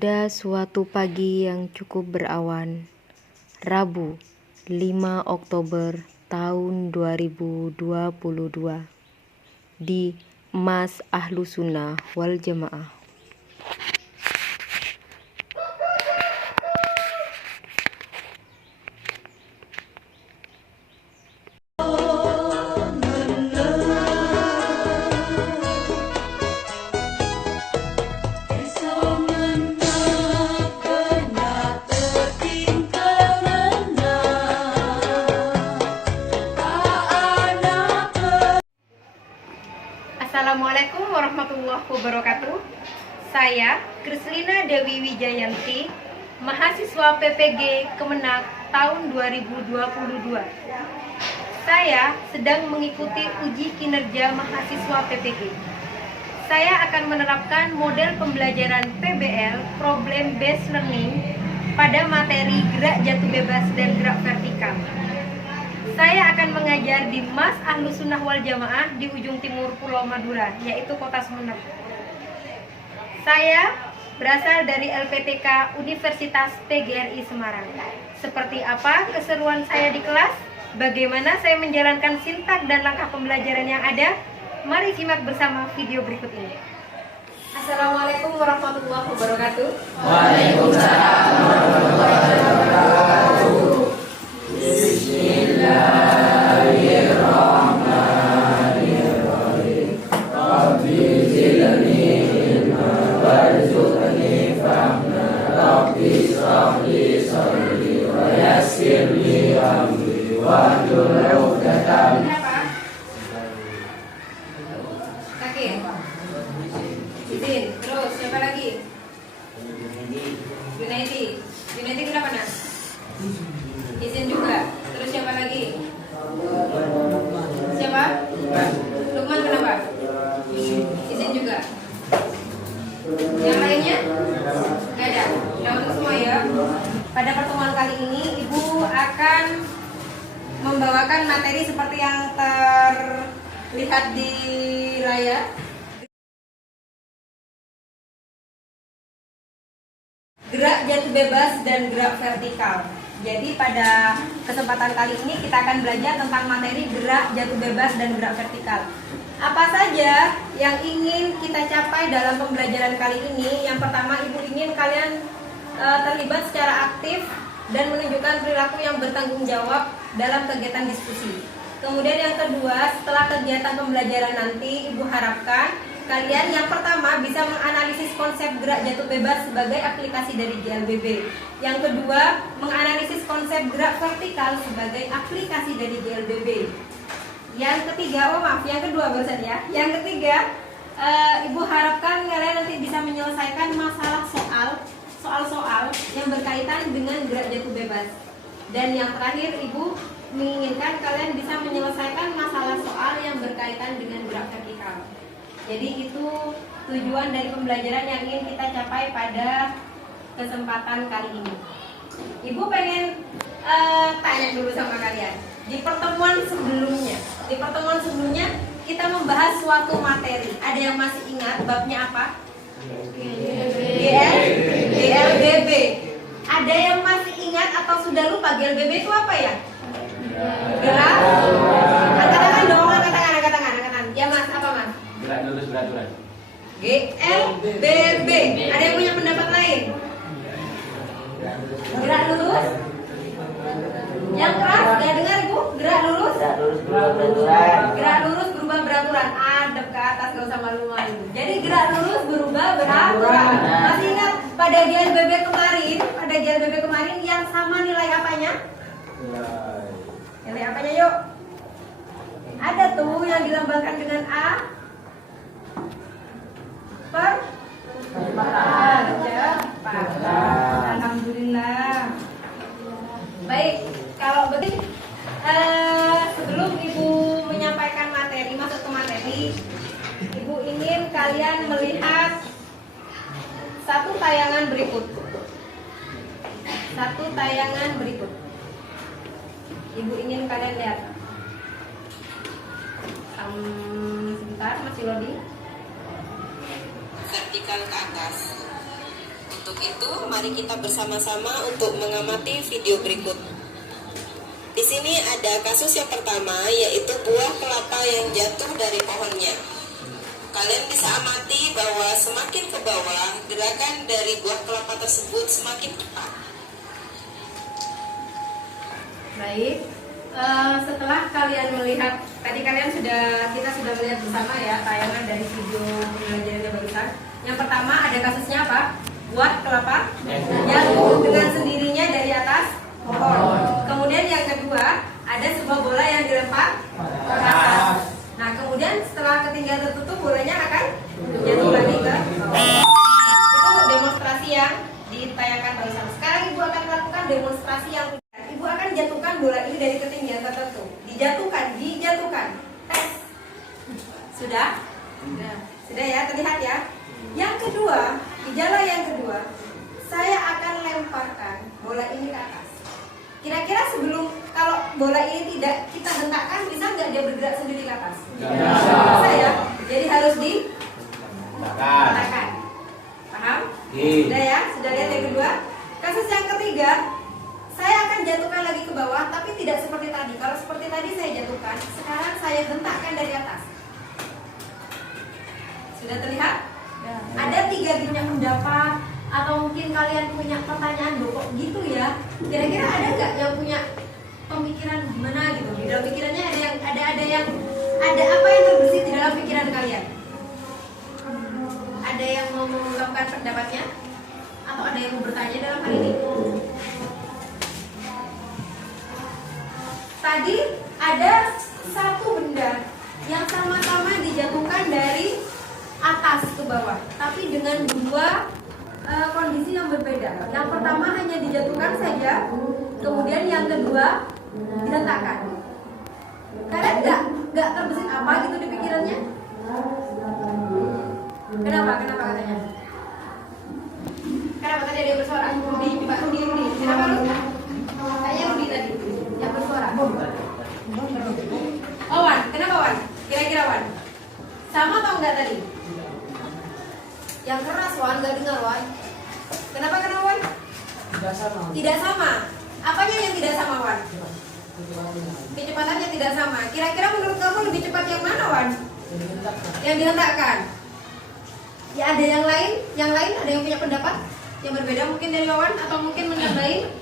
Pada suatu pagi yang cukup berawan, Rabu, 5 Oktober tahun 2022, di Mas Ahlussunnah wal Jamaah. Assalamualaikum warahmatullahi wabarakatuh. Saya Krislina Dewi Wijayanti, mahasiswa PPG Kemenak tahun 2022. Saya sedang mengikuti uji kinerja mahasiswa PPG. Saya akan menerapkan model pembelajaran PBL (Problem Based Learning) pada materi gerak jatuh bebas dan gerak vertikal. Saya akan mengajar di Mas Ahlussunnah wal Jamaah di ujung timur Pulau Madura, yaitu Kota Sumeneb. Saya berasal dari LPTK Universitas PGRI Semarang. Seperti apa keseruan saya di kelas? Bagaimana saya menjalankan sintak dan langkah pembelajaran yang ada? Mari simak bersama video berikut ini. Assalamualaikum warahmatullahi wabarakatuh. Waalaikumsalam warahmatullahi wabarakatuh. Bismillahirrahmanirrahim. Rabbi zidni ilma warzuqni fahma. Rabbi ishrah li sadri wa yassir li amri wahlul 'uqdatam. Sakit. Izin. Terus siapa lagi? Junaidi. Junaidi kenapa nak? Izin juga. Terus siapa lagi? Siapa? Lukman kenapa? Izin juga. Yang lainnya? Gak ada. Nah, untuk semua ya. Pada pertemuan kali ini Ibu akan membawakan materi seperti yang terlihat di layar. Gerak jatuh bebas dan gerak vertikal. Jadi pada kesempatan kali ini kita akan belajar tentang materi gerak jatuh bebas dan gerak vertikal. Apa saja yang ingin kita capai dalam pembelajaran kali ini? Yang pertama, Ibu ingin kalian terlibat secara aktif dan menunjukkan perilaku yang bertanggung jawab dalam kegiatan diskusi. Kemudian yang kedua, setelah kegiatan pembelajaran nanti, Ibu harapkan kalian yang pertama bisa menganalisis konsep gerak jatuh bebas sebagai aplikasi dari GLBB. Yang kedua, menganalisis konsep gerak vertikal sebagai aplikasi dari GLBB. Yang ketiga, yang kedua barusan ya. Yang ketiga, Ibu harapkan kalian nanti bisa menyelesaikan masalah soal-soal yang berkaitan dengan gerak jatuh bebas. Dan yang terakhir, Ibu menginginkan kalian bisa menyelesaikan masalah soal yang berkaitan dengan gerak vertikal. Jadi itu tujuan dari pembelajaran yang ingin kita capai pada kesempatan kali ini. Ibu pengen tanya dulu sama kalian. Di pertemuan sebelumnya kita membahas suatu materi. Ada yang masih ingat babnya apa? GLBB. Ada yang masih ingat atau sudah lupa GLBB itu apa ya? Gerak. Angkat tangan dong, angkat tangan. Ya Mas, apa Mas? Gerak lurus beraturan. GLBB. Ada yang punya pendapat lain? Gerak lurus? Yang keras, gak dengar Ibu? Gerak lurus? Gerak lurus berubah beraturan. Adep ke atas, gak usah malu-malu. Jadi gerak lurus berubah beraturan. Masih ingat pada GLBB kemarin yang sama nilai apanya? Nilai apanya yuk? Ada tuh yang dilambangkan dengan A. Alhamdulillah. Baik, kalau begitu sebelum Ibu menyampaikan materi, masuk ke materi, Ibu ingin kalian melihat satu tayangan berikut. Ibu ingin kalian lihat. Sebentar, masih loading. Vertikal ke atas. Untuk itu, mari kita bersama-sama untuk mengamati video berikut. Di sini ada kasus yang pertama, yaitu buah kelapa yang jatuh dari pohonnya. Kalian bisa amati bahwa semakin ke bawah, gerakan dari buah kelapa tersebut semakin cepat. Baik, setelah kalian melihat, tadi kita sudah melihat bersama ya tayangan dari video pembelajarannya barusan. Yang pertama ada kasusnya apa? Buah kelapa jatuh dengan sendirinya dari atas pohon. Kemudian yang kedua ada sebuah bola yang dilempar ke atas. Nah kemudian setelah ketinggian tertutup bolanya akan jatuh lagi ke bawah. Itu demonstrasi yang ditayangkan barusan. Sekarang ibu akan melakukan demonstrasi yang ibu akan jatuhkan bola ini dari ketinggian tertentu. Dijatuhkan. Tes. Sudah? Sudah ya, terlihat ya. Yang kedua, gejala yang kedua, saya akan lemparkan bola ini ke atas. Kira-kira sebelum kalau bola ini tidak kita hentakkan, bisa nggak dia bergerak sendiri ke atas? Bisa ya. Jadi harus dihentakkan. Paham? Sudah ya? Sudah lihat yang kedua? Kasus yang ketiga, saya akan jatuhkan lagi ke bawah, tapi tidak seperti tadi. Kalau seperti tadi saya jatuhkan, sekarang saya hentakkan dari atas. Sudah terlihat? Ada 3 punya pendapat, atau mungkin kalian punya pertanyaan, kok gitu ya? Kira-kira ada nggak yang punya pemikiran gimana gitu? Di dalam pikirannya ada apa yang terbesit di dalam pikiran kalian? Ada yang mau mengungkapkan pendapatnya? Atau ada yang mau bertanya dalam hal ini? Tadi ada satu benda yang sama-sama dijatuhkan dari atas ke bawah, tapi dengan 2 kondisi yang berbeda. Yang pertama hanya dijatuhkan saja, kemudian yang kedua dihentakkan. Kalian nggak terbesit apa gitu di pikirannya? Kenapa katanya? Kenapa tadi ada yang bersuara? Rudi. Kenapa lu? Kayaknya Rudi tadi yang bersuara. Oh Wan, kenapa Wan? Kira-kira Wan? Sama atau enggak tadi? Yang keras Wan, nggak dengar Wan. Kenapa Wan? Tidak sama. Apanya yang tidak sama Wan? Kecepatannya tidak sama. Kira-kira menurut kamu lebih cepat yang mana Wan? Yang dihentakkan. Ya ada yang lain? Ada yang punya pendapat yang berbeda mungkin dari Wawan atau mungkin menambahin?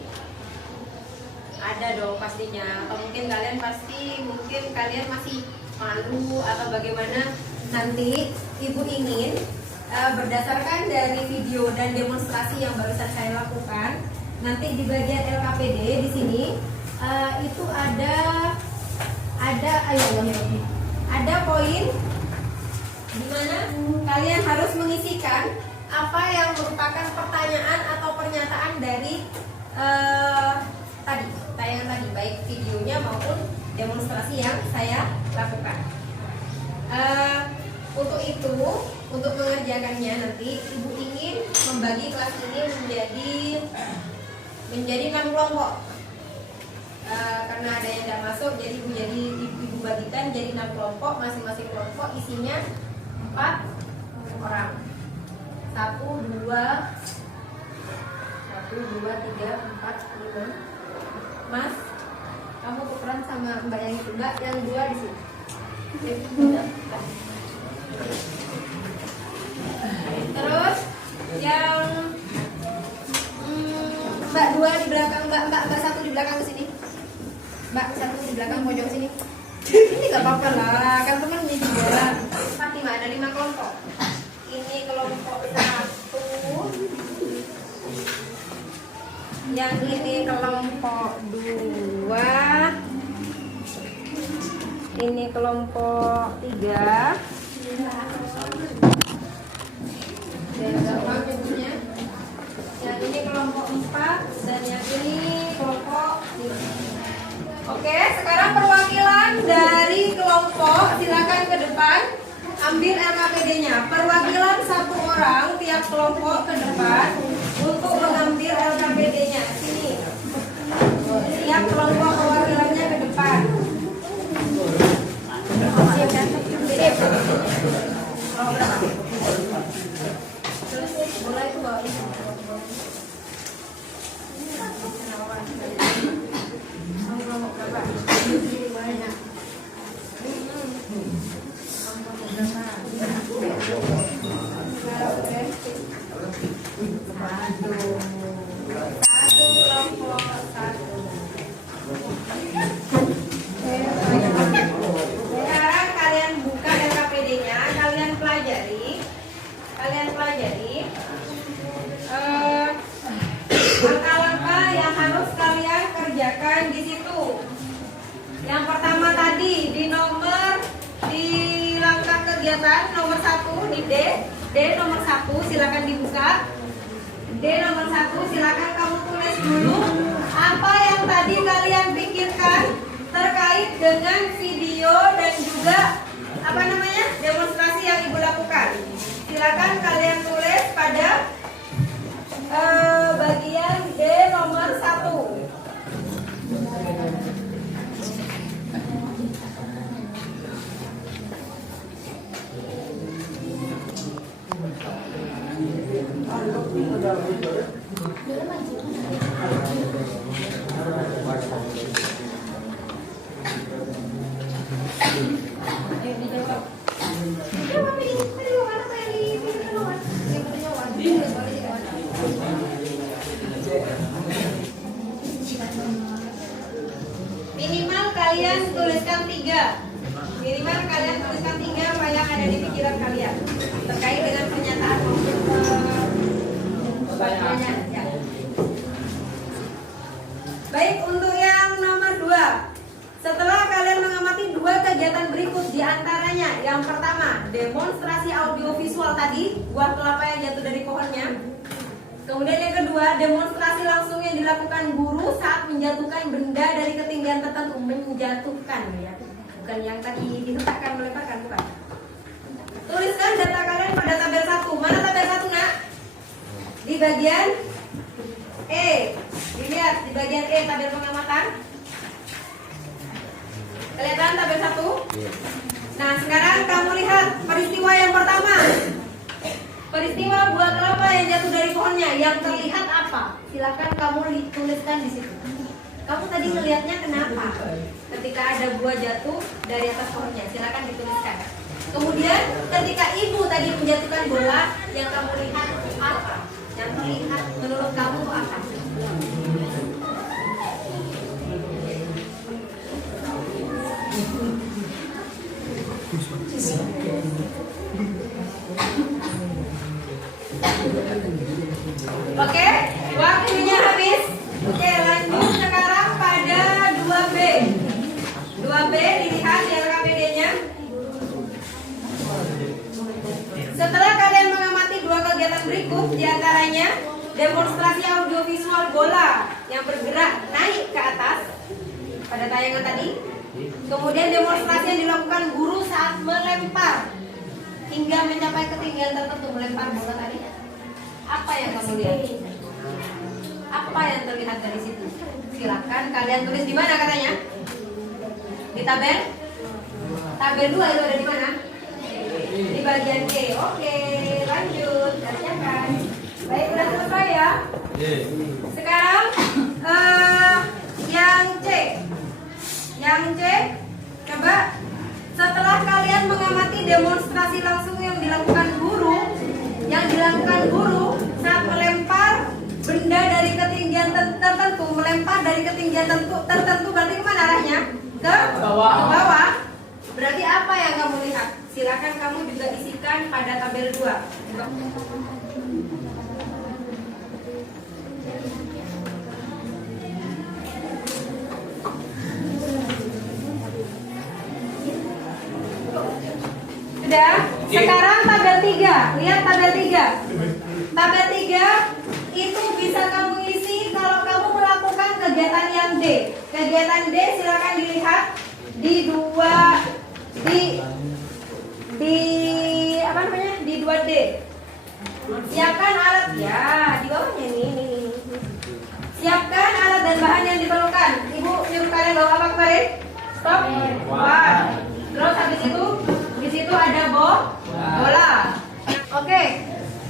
Ada dong pastinya. Atau mungkin kalian masih malu atau bagaimana? Nanti ibu ingin berdasarkan dari video dan demonstrasi yang barusan saya lakukan, nanti di bagian LKPD di sini itu ada poin di mana kalian harus mengisikan apa yang merupakan pertanyaan atau pernyataan dari tayangan tadi, baik videonya maupun demonstrasi yang saya lakukan. Untuk mengerjakannya nanti ibu ingin membagi kelas ini menjadi 6 kelompok. Karena ada yang tidak masuk, jadi ibu bagikan jadi 6 kelompok, masing-masing kelompok isinya 4 orang. 1, 2, 3, 4, 5. Mas, kamu tukeran sama Mbak yang itu, Mbak yang 2 di sini. Terus yang Mbak 2 di belakang, Mbak 1 di belakang sini. Mbak 1 di belakang pojok sini. Ini gak apa-apa lah, kan temennya juga. 4, 5, ada 5 kelompok. Ini kelompok 1, yang ini kelompok 2, ini kelompok 3. Yang ini kelompok 4 dan yang ini kelompok 5. Oke, sekarang perwakilan dari kelompok silakan ke depan, ambil LKPD-nya. Perwakilan 1 orang tiap kelompok ke depan untuk mengambil LKPD-nya. Sini. Tiap kelompok perwakilannya ke depan. Terus bola itu bawa ini. langkah-langkah yang harus kalian kerjakan di situ. Yang pertama tadi di langkah kegiatan nomor 1 di D nomor 1 silakan dibuka. D nomor 1 silakan kamu tulis dulu apa yang tadi kalian pikirkan terkait dengan video dan juga demonstrasi yang ibu lakukan. Silakan kalian tulis pada bagian D nomor 1. Minimal kalian tuliskan 3. Minimal kalian tuliskan 3 apa yang ada di pikiran kalian terkait dengan pernyataan pertanyaannya. Ya. Baik, untuk yang nomor 2. Setelah kalian mengamati 2 kegiatan berikut, diantaranya yang pertama demonstrasi audiovisual tadi, buah kelapa yang jatuh dari pohonnya. Kemudian yang kedua, demonstrasi langsung yang dilakukan guru saat menjatuhkan benda dari ketinggian tertentu. Menjatuhkan ya, bukan yang tadi diletakkan, melemparkan, bukan. Tuliskan data kalian pada tabel 1. Mana tabel 1 nak? Di bagian E. Dilihat di bagian E tabel pengamatan. Kelihatan tabel 1? Nah, sekarang kamu lihat peristiwa yang pertama. Peristiwa buah kelapa yang jatuh dari pohonnya, yang terlihat apa? Silakan kamu tuliskan di situ. Kamu tadi melihatnya kenapa? Ketika ada buah jatuh dari atas pohonnya, silakan dituliskan. Kemudian ketika ibu tadi menjatuhkan bola, yang kamu lihat apa? Yang terlihat menurut kamu itu apa? Oke, waktunya habis. Oke, lanjut sekarang pada 2B. 2B dilihat di LKPD-nya. Setelah kalian mengamati 2 kegiatan berikut, diantaranya demonstrasi audiovisual bola yang bergerak naik ke atas pada tayangan tadi. Kemudian demonstrasi yang dilakukan guru saat melempar hingga mencapai ketinggian tertentu, melempar bola tadi. Apa yang kamu lihat? Apa yang terlihat dari situ? Silakan kalian tulis di mana katanya? Di tabel? Tabel 2 itu ada di mana? Di bagian E. Oke, lanjut. Kerjakan. Baik, sudah selesai ya. Sekarang yang C. Yang C, coba setelah kalian mengamati demonstrasi langsung yang dilakukan guru saat melempar benda dari ketinggian tertentu, melempar dari ketinggian tertentu, berarti kemana arahnya? Ke bawah. Berarti apa yang kamu lihat? Silakan kamu juga isikan pada tabel 2. Sudah? Sekarang tabel 3. Lihat tabel 3. Tabel 3 itu bisa kamu isi kalau kamu melakukan kegiatan yang D. Kegiatan D silakan dilihat di 2D. Siapkan alat ya, di bawahnya nih. Siapkan alat dan bahan yang diperlukan. Ibu nyuruh kalian bawa apa kemarin? Stop. Terus habis itu di situ ada bola. Oke.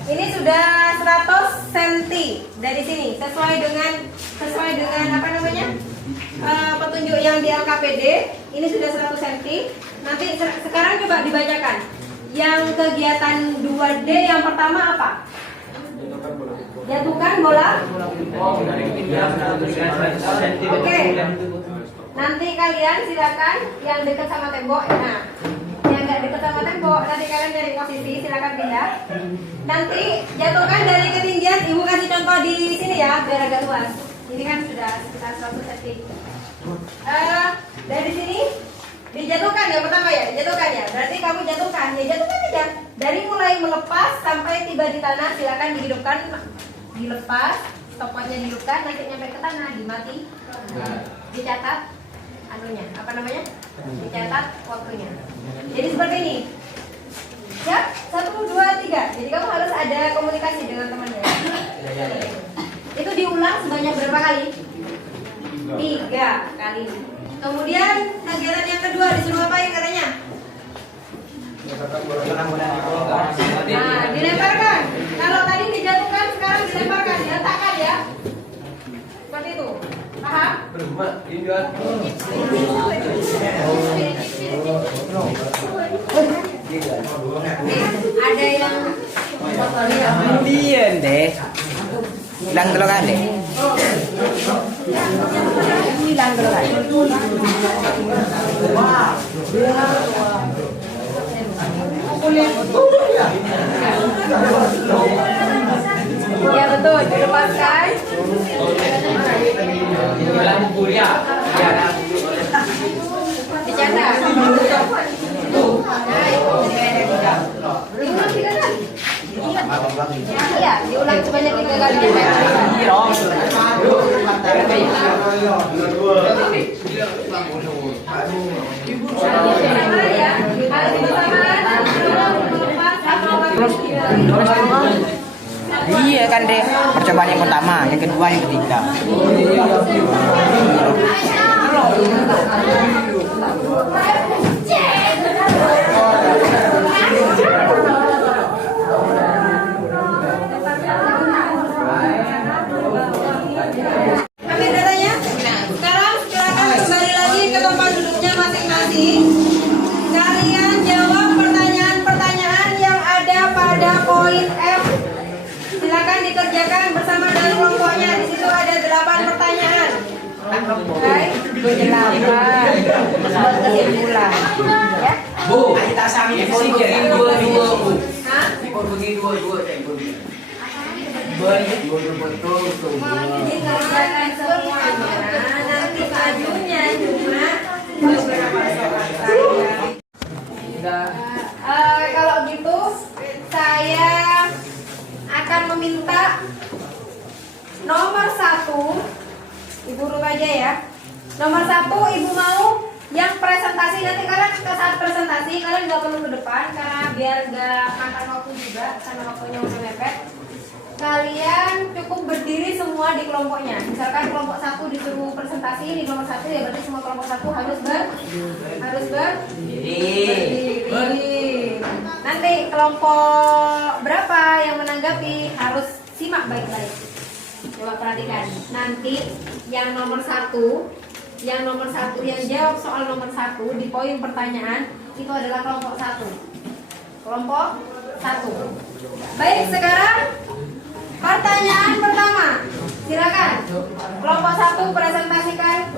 Ini sudah 100 cm dari sini sesuai dengan petunjuk yang di LKPD. Ini sudah 100 cm. Nanti sekarang coba dibacakan. Yang kegiatan 2D yang pertama apa? Jatuhkan bola. Oke. Nanti kalian silakan yang dekat sama tembok. Nah, yang nggak dekat bersama tembok. Nanti kalian dari posisi, silakan pindah. Nanti jatuhkan dari ketinggian. Ibu kasih contoh di sini ya, biar agak luas. Ini kan sudah sekitar 100 cm. Dari sini dijatuhkan yang pertama ya, dijatuhkan ya. Berarti kamu jatuhkan, ya jatuhkan aja. Dari mulai melepas sampai tiba di tanah, silakan dihidupkan, dilepas, stopwatchnya dihidupkan, nanti nyampe ke tanah, dimati, dicatat anunya, apa namanya? Dicatat waktunya. Jadi seperti ini. Siap? 1, 2, 3. Jadi kamu harus ada komunikasi dengan temannya. Itu diulang sebanyak berapa kali? 3 kali. Kemudian kegiatan yang kedua disuruh apain katanya? Nah, dilemparkan. Kalau tadi dijatuhkan, sekarang dilemparkan, diletakkan ya. Seperti itu. Paham? Ada yang Kemudian deh, bilang dulu kan deh. Bilang dulu kan. ya betul, dilepaskan. Dicatat. Diulang 3 kali. Iya, diulang sebanyak 3 kali. Iya kan deh, percobaan yang pertama, yang kedua, yang ketiga. Ambil datanya. Nah, sekarang silakan kembali lagi ke tempat duduknya masing-masing. Kalian jawab pertanyaan-pertanyaan yang ada pada poin F. Silakan dikerjakan bersama dengan kelompoknya. Di situ ada 8 pertanyaan. Baik, 8. Buat kesimpulan. Ya. Bu, kita sami dua Bu. Hah? Dikerjakan semuanya. Nanti majunya cuma beberapa soal saja. Kalau gitu saya akan meminta nomor 1 Ibu urut aja ya. Nomor 1 Ibu mau yang presentasi. Nanti kalian ke saat presentasi kalian nggak perlu ke depan karena biar nggak makan waktu juga karena waktunya udah mepet. Kalian cukup berdiri semua di kelompoknya. Misalkan kelompok 1 disuruh presentasi di nomor 1 ya berarti semua kelompok 1 harus berdiri. Nanti kelompok berapa yang menanggapi harus simak baik-baik. Coba perhatikan. Nanti yang nomor 1 yang jawab soal nomor 1 di poin pertanyaan itu adalah kelompok 1. Kelompok 1. Baik, sekarang pertanyaan pertama. Silakan. Kelompok 1 presentasikan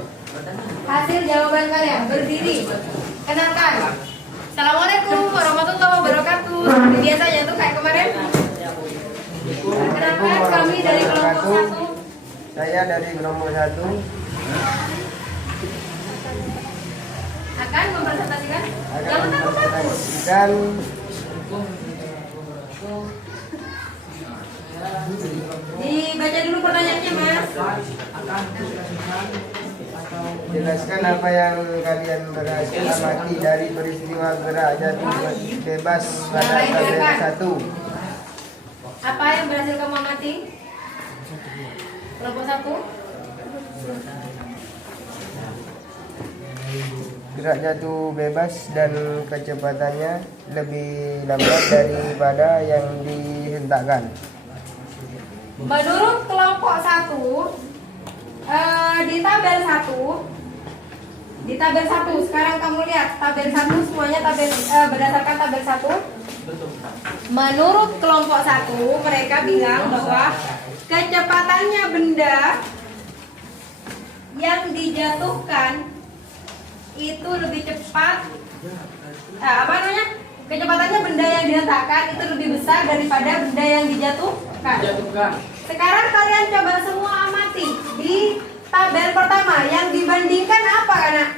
hasil jawaban kalian. Berdiri. Kenalkan. Assalamualaikum warahmatullahi wabarakatuh. Seperti biasanya tuh kayak kemarin. Kenalkan kami dari kelompok 1. Saya dari kelompok 1 akan mempresentasikan. Jangan takut-takut. dan Dibaca dulu pertanyaannya, Mas. jelaskan apa yang kalian berhasil amati dari peristiwa gerak jatuh bebas pada tabel 1. Apa yang berhasil kamu amati? Kelompok 1. Gerak jatuh bebas dan kecepatannya lebih lambat daripada yang dihentakkan. Menurut kelompok 1 di tabel 1 sekarang kamu lihat tabel 1 semuanya berdasarkan tabel 1. Menurut kelompok 1 mereka bilang bahwa kecepatannya benda yang dijatuhkan itu lebih cepat Kecepatannya benda yang dihentakkan itu lebih besar daripada benda yang dijatuhkan. Sekarang kalian coba semua amati di tabel pertama yang dibandingkan apa Anak?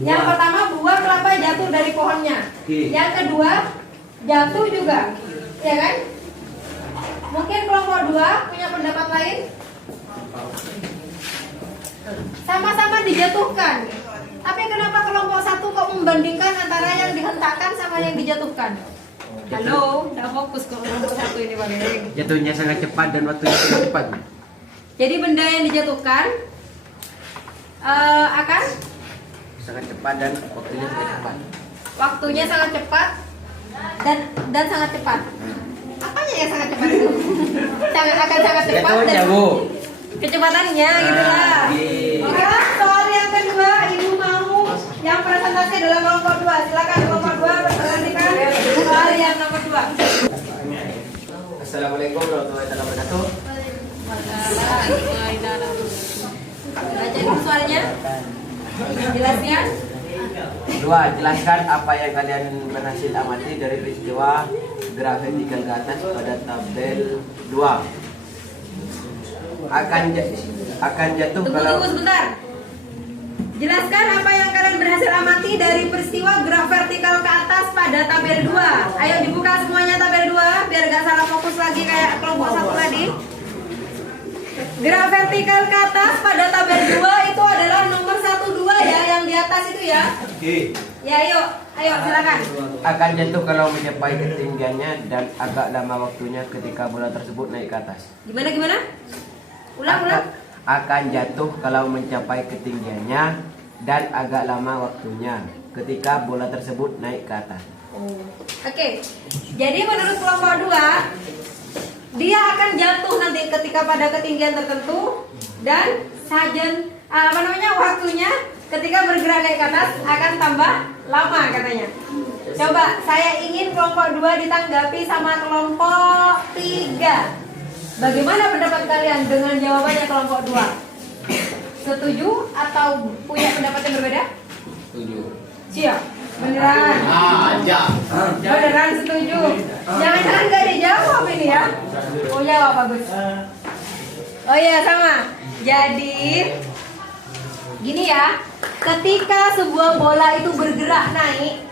Yang pertama buah kelapa jatuh dari pohonnya. Yang kedua jatuh juga, ya kan? Mungkin kelompok 2 punya pendapat lain? Sama-sama dijatuhkan. Tapi kenapa kelompok 1 kok membandingkan antara yang dihentakkan sama yang dijatuhkan? Halo, udah fokus kok kelompok 1 ini Bang Ering. Jatuhnya sangat cepat dan waktunya sangat cepat. Jadi benda yang dijatuhkan akan Sangat cepat dan waktunya sangat cepat. waktunya sangat cepat dan sangat cepat. Apanya yang sangat cepat itu? Akan sangat cepat dan Jatuh. kecepatannya gitu lah. Oke lah, soal yang kedua Ibu mau yang presentasi adalah kelompok 2. Silakan kelompok 2 presentasikan soal yang nomor 2. Assalamualaikum warahmatullahi wabarakatuh. Baca dulu soalnya. Jelaskan. 2. Jelaskan apa yang kalian berhasil amati dari peristiwa gerak vertikal ke atas pada tabel 2. Akan jatuh kalau Tunggu sebentar. Jelaskan apa yang kalian berhasil amati dari peristiwa gerak vertikal ke atas pada tabel 2. Ayo dibuka semuanya tabel 2 biar gak salah fokus lagi kayak kelompok 1 tadi. Gerak vertikal ke atas pada tabel 2 itu adalah nomor 1, 2 ya, yang di atas itu ya. Ya ayo silakan. akan jatuh kalau mencapai ketinggiannya dan agak lama waktunya ketika bola tersebut naik ke atas. Gimana? Ulang. Akan jatuh kalau mencapai ketinggiannya dan agak lama waktunya ketika bola tersebut naik ke atas. Oke. Jadi menurut kelompok 2 dia akan jatuh nanti ketika pada ketinggian tertentu dan waktunya ketika bergerak naik ke atas akan tambah lama katanya. Coba saya ingin kelompok 2 ditanggapi sama kelompok 3. Bagaimana pendapat kalian dengan jawabannya kelompok 2? Setuju atau punya pendapat yang berbeda? Setuju. Siap. Beneran? Beneran setuju. Jangan-jangan gak dijawab ini ya. Oh jawab bagus. Oh iya sama. Jadi gini ya, ketika sebuah bola itu bergerak naik,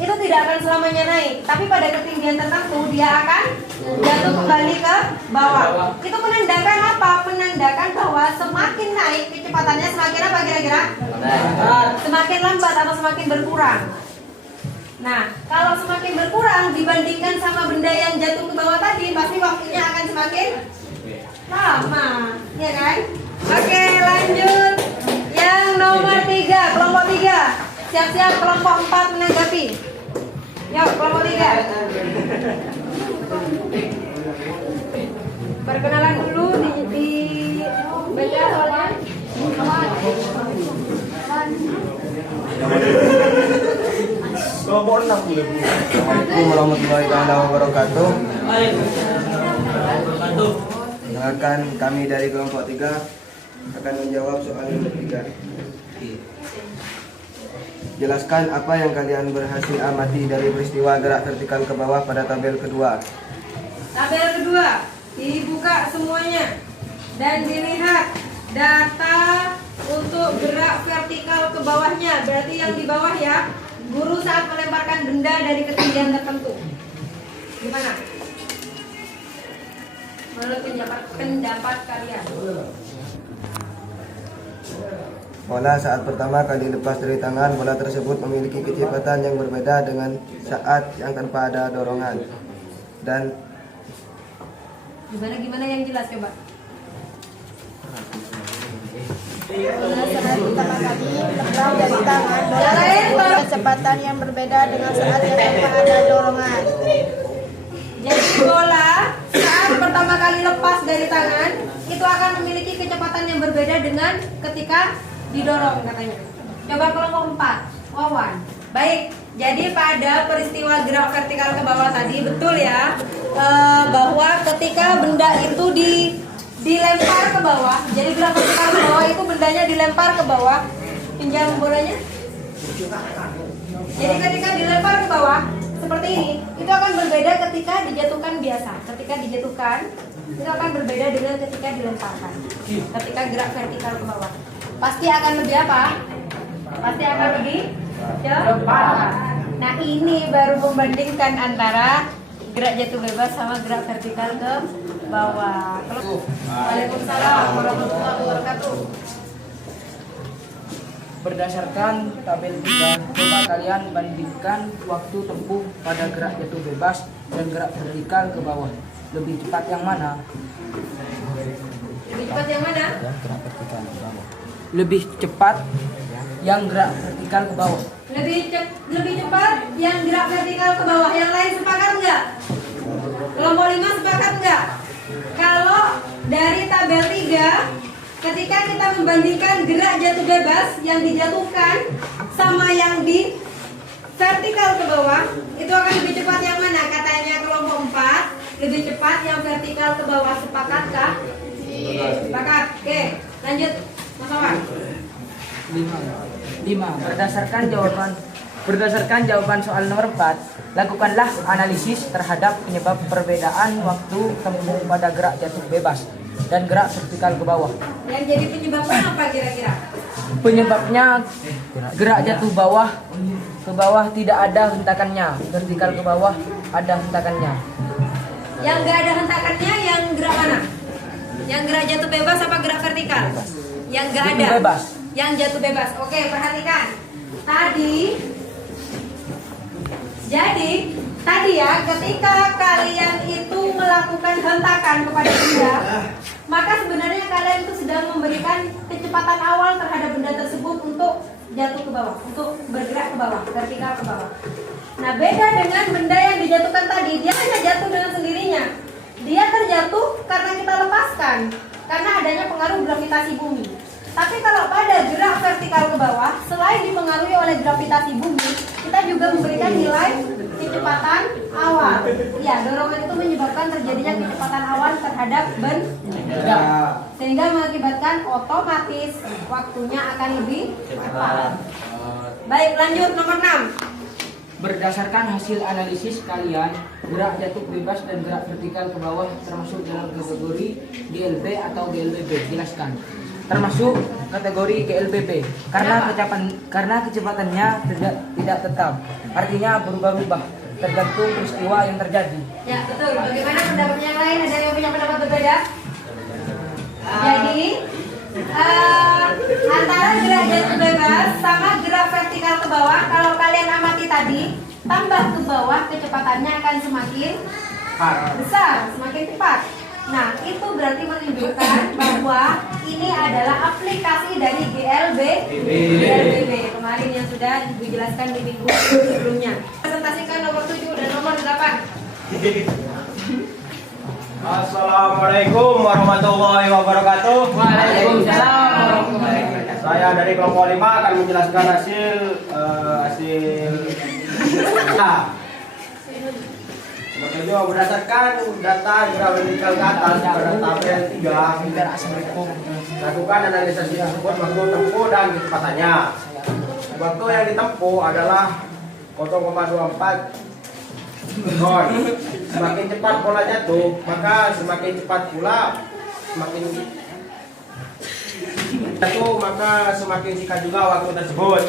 itu tidak akan selamanya naik, tapi pada ketinggian tertentu dia akan jatuh kembali ke bawah. Itu menandakan apa? Menandakan bahwa semakin naik kecepatannya semakin apa kira-kira? Semakin lambat atau semakin berkurang. Nah, kalau semakin berkurang dibandingkan sama benda yang jatuh ke bawah tadi, pasti waktunya akan semakin lama, ya kan? Oke, lanjut. Yang nomor 3, kelompok 3. Siap-siap kelompok 4 menanggapi. Yuk, kelompok 3. Perkenalan dulu di baca soalnya. Kelompok 6 dulu. Assalamualaikum warahmatullahi wabarakatuh. Dengarkan kami dari kelompok 3 akan menjawab soal nomor 3. Jelaskan apa yang kalian berhasil amati dari peristiwa gerak vertikal ke bawah pada tabel kedua. Tabel kedua dibuka semuanya dan dilihat data untuk gerak vertikal ke bawahnya. Berarti yang di bawah ya, guru saat melemparkan benda dari ketinggian tertentu. Gimana? Menurut pendapat kalian? Bola saat pertama kali lepas dari tangan, bola tersebut memiliki kecepatan yang berbeda dengan saat yang tanpa ada dorongan. Dan Gimana yang jelas coba? Bola saat pertama kali lepas dari tangan, bola memiliki kecepatan yang berbeda dengan saat yang tanpa ada dorongan. Jadi bola saat pertama kali lepas dari tangan itu akan memiliki kecepatan yang berbeda dengan ketika didorong katanya. Coba kelompok 4, Wawan. Baik, jadi pada peristiwa gerak vertikal ke bawah tadi betul ya, bahwa ketika benda itu dilempar ke bawah, jadi gerak vertikal ke bawah itu bendanya dilempar ke bawah. Pinjam bolanya. Jadi ketika dilempar ke bawah, seperti ini, itu akan berbeda ketika dijatuhkan biasa. Ketika dijatuhkan, itu akan berbeda dengan ketika dilemparkan. Ketika gerak vertikal ke bawah, pasti akan lebih apa? Pasti akan lebih cepat. Nah, ini baru membandingkan antara gerak jatuh bebas sama gerak vertikal ke bawah. Waalaikumsalam warahmatullahi wabarakatuh. Berdasarkan tabel 3, coba kalian bandingkan waktu tempuh pada gerak jatuh bebas dan gerak vertikal ke bawah. Lebih cepat yang mana? Lebih cepat yang mana? Lebih cepat yang gerak vertikal ke bawah. Lebih cepat yang gerak vertikal ke bawah. Yang lain sepakat nggak? Kelompok 5 sepakat nggak? Kalau dari tabel 3, ketika kita membandingkan gerak jatuh bebas yang dijatuhkan sama yang di vertikal ke bawah, itu akan lebih cepat yang mana? Katanya kelompok 4 lebih cepat yang vertikal ke bawah. Sepakatkah? Sepakat. Oke, lanjut Mas Awan. 5. Berdasarkan jawaban soal nomor 4, lakukanlah analisis terhadap penyebab perbedaan waktu tempuh pada gerak jatuh bebas dan gerak vertikal ke bawah. Yang jadi penyebabnya apa kira-kira? Penyebabnya gerak jatuh ke bawah tidak ada hentakannya, vertikal ke bawah ada hentakannya. Yang nggak ada hentakannya yang gerak mana? Yang gerak jatuh bebas apa gerak vertikal? Yang nggak ada. Jatuh bebas. Yang jatuh bebas. Oke, perhatikan. Tadi ya, ketika kalian itu melakukan hentakan kepada benda, maka sebenarnya kalian itu sedang memberikan kecepatan awal terhadap benda tersebut untuk jatuh ke bawah, untuk bergerak ke bawah, vertikal ke bawah. Nah, beda dengan benda yang dijatuhkan tadi, dia hanya jatuh dengan sendirinya. Dia terjatuh karena kita lepaskan, karena adanya pengaruh gravitasi bumi. Tapi kalau pada gerak vertikal ke bawah, selain dipengaruhi oleh gravitasi bumi, kita juga memberikan nilai kecepatan awal. Ya, dorongan itu menyebabkan terjadinya kecepatan awal terhadap benda, sehingga mengakibatkan otomatis waktunya akan lebih cepat. Baik, lanjut nomor 6. Berdasarkan hasil analisis kalian, gerak jatuh bebas dan gerak vertikal ke bawah termasuk dalam kategori GLB atau GLBB. Jelaskan. Termasuk kategori GLBB karena kecepatannya tidak tetap, artinya berubah-ubah tergantung peristiwa yang terjadi. Ya, betul. Bagaimana pendapat yang lain? Ada yang punya pendapat berbeda? Jadi antara gerak jatuh bebas sama gerak vertikal ke bawah, kalau kalian amati tadi, tambah ke bawah kecepatannya akan semakin besar, semakin cepat. Nah, itu berarti menunjukkan bahwa ini adalah aplikasi dari GLBB kemarin yang sudah Ibu jelaskan di minggu sebelumnya. Presentasikan nomor 7 dan nomor 8. Assalamualaikum warahmatullahi wabarakatuh. Waalaikumsalam warahmatullahi wabarakatuh. Saya dari kelompok 5 akan menjelaskan hasil berdasarkan data gerak vertikal ke atas pada tabel 3, lakukan analisis tersebut waktu tempuh dan kecepatannya. Waktu yang ditempuh adalah 0,24 ton. Semakin cepat bola jatuh, maka semakin cepat pula semakin singkat juga waktu tersebut.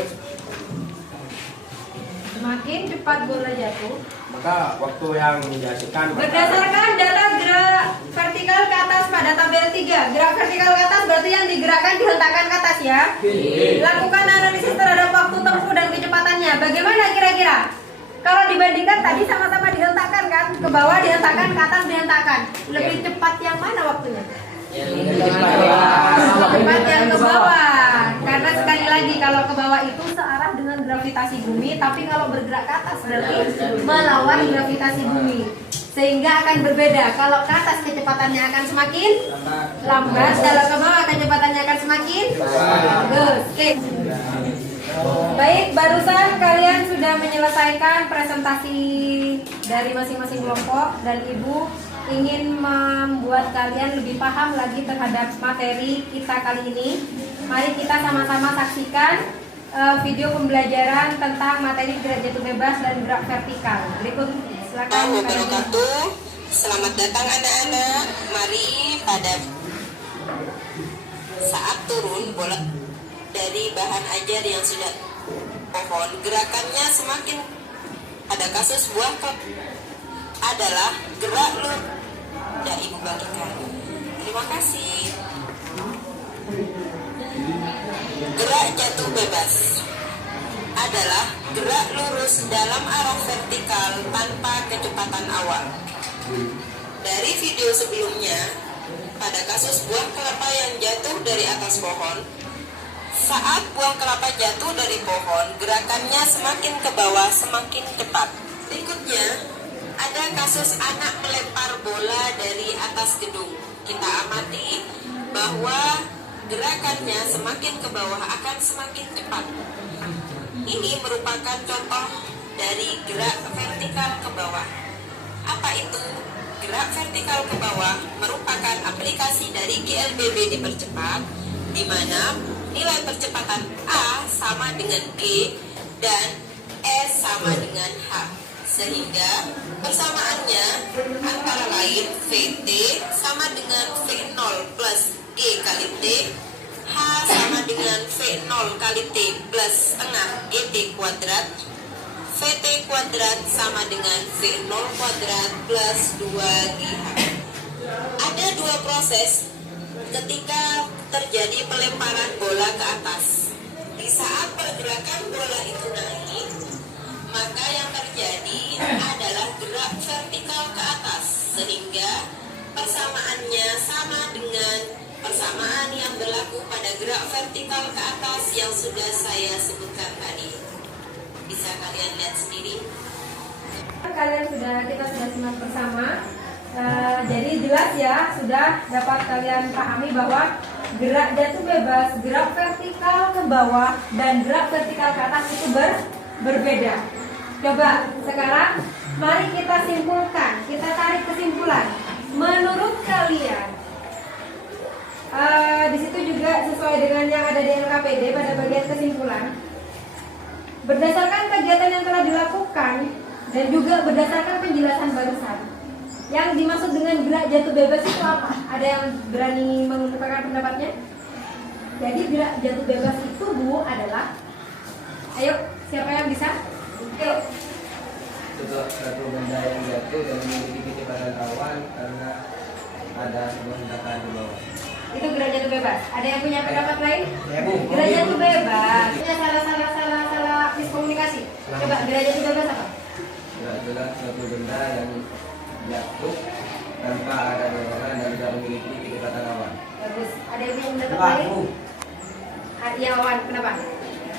Semakin cepat bola jatuh, Maka waktu yang dihasilkan berdasarkan data gerak vertikal ke atas pada tabel 3. Gerak vertikal ke atas berarti yang digerakkan dihentakkan ke atas ya. Lakukan analisis terhadap waktu tempuh dan kecepatannya. Bagaimana kira-kira? Kalau dibandingkan tadi sama-sama dihentakkan kan? Ke bawah dihentakkan, ke atas dihentakkan. Lebih cepat yang mana waktunya? Cepat yang ke bawah. Karena sekali lagi kalau ke bawah itu searah dengan gravitasi bumi, tapi kalau bergerak ke atas berarti melawan gravitasi bumi, sehingga akan berbeda. Kalau ke atas kecepatannya akan semakin lambat, kalau ke bawah kecepatannya akan semakin bagus. Oke. Baik, barusan kalian sudah menyelesaikan presentasi dari masing-masing kelompok dan Ibu ingin membuat kalian lebih paham lagi terhadap materi kita kali ini. Mari kita sama-sama saksikan video pembelajaran tentang materi gerak jatuh bebas dan gerak vertikal. Berikut silakan. Wabarakatuh. Selamat datang anak-anak. Mari pada saat turun bola dari bahan ajar yang sudah pohon, gerakannya semakin pada kasus buah adalah gerak lu. Udah ibu bagikan. Terima kasih. Gerak jatuh bebas adalah gerak lurus dalam arah vertikal tanpa kecepatan awal. Dari video sebelumnya, pada kasus buah kelapa yang jatuh dari atas pohon, saat buah kelapa jatuh dari pohon, gerakannya semakin ke bawah semakin cepat. Berikutnya, ada kasus anak melempar bola dari atas gedung. Kita amati bahwa gerakannya semakin ke bawah akan semakin cepat. Ini merupakan contoh dari gerak vertikal ke bawah. Apa itu? Gerak vertikal ke bawah merupakan aplikasi dari GLBB dipercepat, di mana nilai percepatan A sama dengan G dan S sama dengan H. Sehingga persamaannya antara lain VT sama dengan V0 plus G kali T, H sama dengan V0 kali T plus setengah GT kuadrat, VT kuadrat sama dengan V0 kuadrat plus 2GH. Ada dua proses ketika terjadi pelemparan bola ke atas. Di saat pergerakan bola itu naik, maka yang terjadi adalah gerak vertikal ke atas, sehingga persamaannya sama dengan persamaan yang berlaku pada gerak vertikal ke atas yang sudah saya sebutkan tadi. Bisa kalian lihat sendiri. Kita sudah simak bersama. Jadi jelas ya, sudah dapat kalian pahami bahwa gerak jatuh bebas, gerak vertikal ke bawah dan gerak vertikal ke atas itu berbeda. Coba sekarang mari kita simpulkan, kita tarik kesimpulan. Menurut kalian, di situ juga sesuai dengan yang ada di LKPD pada bagian kesimpulan. Berdasarkan kegiatan yang telah dilakukan dan juga berdasarkan penjelasan barusan, yang dimaksud dengan gerak jatuh bebas itu apa? Ada yang berani mengungkapkan pendapatnya? Jadi gerak jatuh bebas itu Bu adalah, ayo siapa yang bisa? Ayo. Suatu benda yang jatuh dan memiliki kecepatan awan karena ada sebuah hentakan di bawah. Itu gerak jatuh bebas. Ada yang punya pendapat lain? Ya, Bu. Gerak jatuh bebas. Ini salah miskomunikasi. Coba gerak jatuh bebas apa? Gerak adalah suatu benda yang jatuh tanpa ada dorongan dan tidak memiliki kecepatan awan. Bagus. Ada yang punya pendapat lain? Aryawan, kenapa?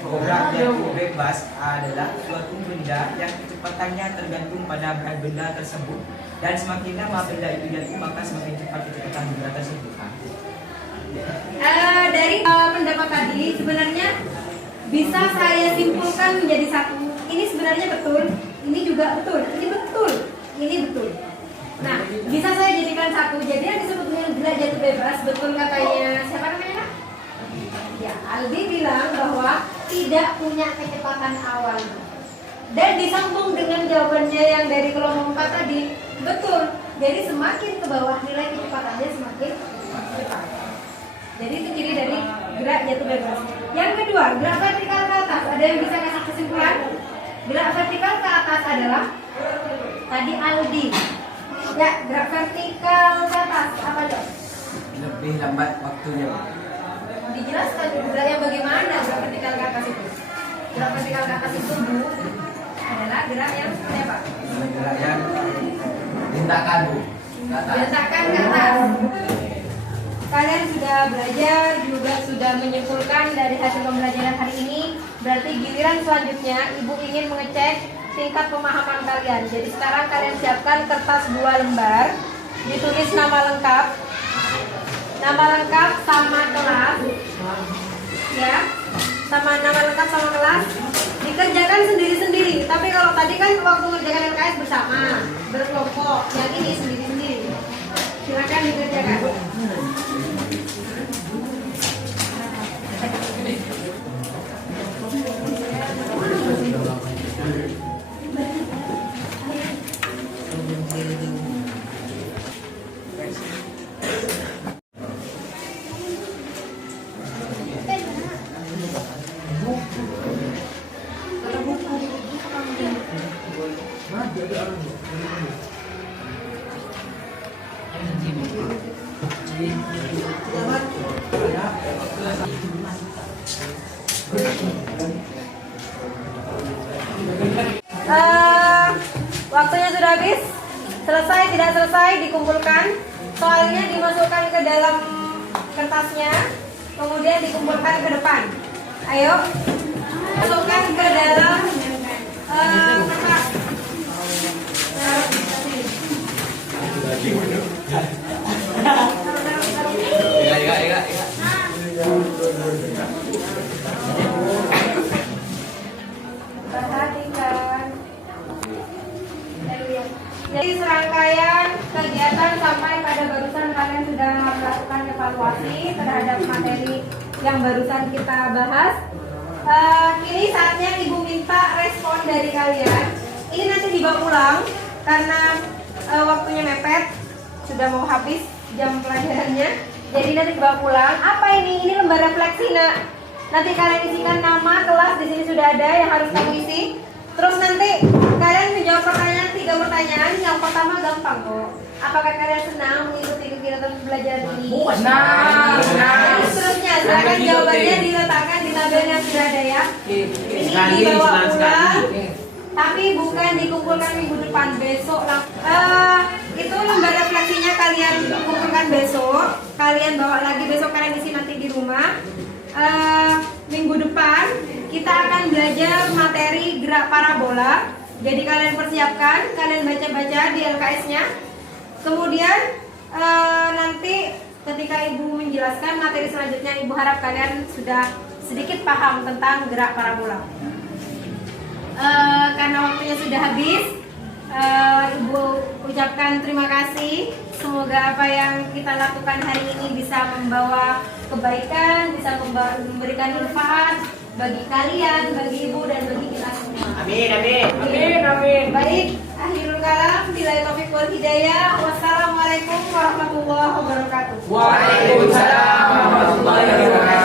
Gerak jatuh bebas adalah suatu benda yang kecepatannya tergantung pada berat benda tersebut, dan semakin lama benda itu jatuh maka semakin cepat kecepatan benda tersebut. Dari pendapat tadi sebenarnya bisa saya simpulkan menjadi satu. Ini sebenarnya betul, ini juga betul, ini betul, ini betul. Nah, bisa saya jadikan satu. Jadi yang disebut dengan gerak jatuh bebas, betul katanya siapa namanya? Ya, Aldi bilang bahwa tidak punya kecepatan awal. Dan disambung dengan jawabannya yang dari kelompok 4 tadi, betul. Jadi semakin ke bawah nilai kecepatannya semakin cepat. Jadi itu ciri dari gerak jatuh bebas. Yang kedua, gerak vertikal ke atas. Ada yang bisa kasih kesimpulan? Gerak vertikal ke atas adalah tadi Aldi. Ya, gerak vertikal ke atas apa dong? Lebih lambat waktunya. Dijelaskan gerak yang bagaimana gerak vertikal ke atas itu. Gerak vertikal ke atas itu Bu adalah gerak yang seperti apa? Gerak yang hentakan, Bu. Hentakan ke atas. Kalian sudah belajar, juga sudah menyimpulkan dari hasil pembelajaran hari ini. Berarti giliran selanjutnya Ibu ingin mengecek tingkat pemahaman kalian. Jadi sekarang kalian siapkan kertas 2 lembar, ditulis nama lengkap sama kelas, ya, sama nama lengkap sama kelas. Dikerjakan sendiri-sendiri. Tapi kalau tadi kan waktu mengerjakan LKS bersama, berkelompok. Yang ini sendiri-sendiri. Silakan dikerjakan. Waktunya sudah habis. Selesai tidak selesai dikumpulkan. Soalnya dimasukkan ke dalam kertasnya, kemudian dikumpulkan ke depan. Ayo, masukkan ke dalam kertas. Perhatikan. Jadi serangkaian kegiatan sampai pada barusan kalian sudah melakukan evaluasi terhadap materi yang barusan kita bahas. Kini saatnya Ibu minta respon dari kalian. Ini nanti dibawa pulang karena waktunya mepet, sudah mau habis jam pelajarannya. Jadi nanti dibawa pulang. Apa ini? Ini lembar refleksi, nak. Nanti kalian isikan nama kelas, di sini sudah ada yang harus kamu isi. Terus nanti kalian menjawab pertanyaan 3 pertanyaan. Yang pertama gampang kok. Apakah kalian senang mengikuti kegiatan belajar ini? Senang. Seterusnya silakan jawabannya diletakkan di tabel yang sudah ada ya. Ini dibawa pulang, tapi bukan dikumpulkan minggu depan, besok lah. Itu lembar refleksinya kalian kumpulkan besok. Kalian bawa lagi besok, kalian isi nanti di rumah. Minggu depan kita akan belajar materi gerak parabola. Jadi kalian persiapkan, kalian baca-baca di LKS-nya. Kemudian nanti ketika Ibu menjelaskan materi selanjutnya, Ibu harap kalian sudah sedikit paham tentang gerak parabola. Karena waktunya sudah habis, Ibu ucapkan terima kasih. Semoga apa yang kita lakukan hari ini bisa membawa kebaikan, bisa memberikan manfaat bagi kalian, bagi Ibu dan bagi kita semua. Amin, amin. Amin, amin. Baik, akhirul kalam, billahi taufiq wal hidayah. Wassalamualaikum warahmatullahi wabarakatuh. Waalaikumsalam warahmatullahi wabarakatuh.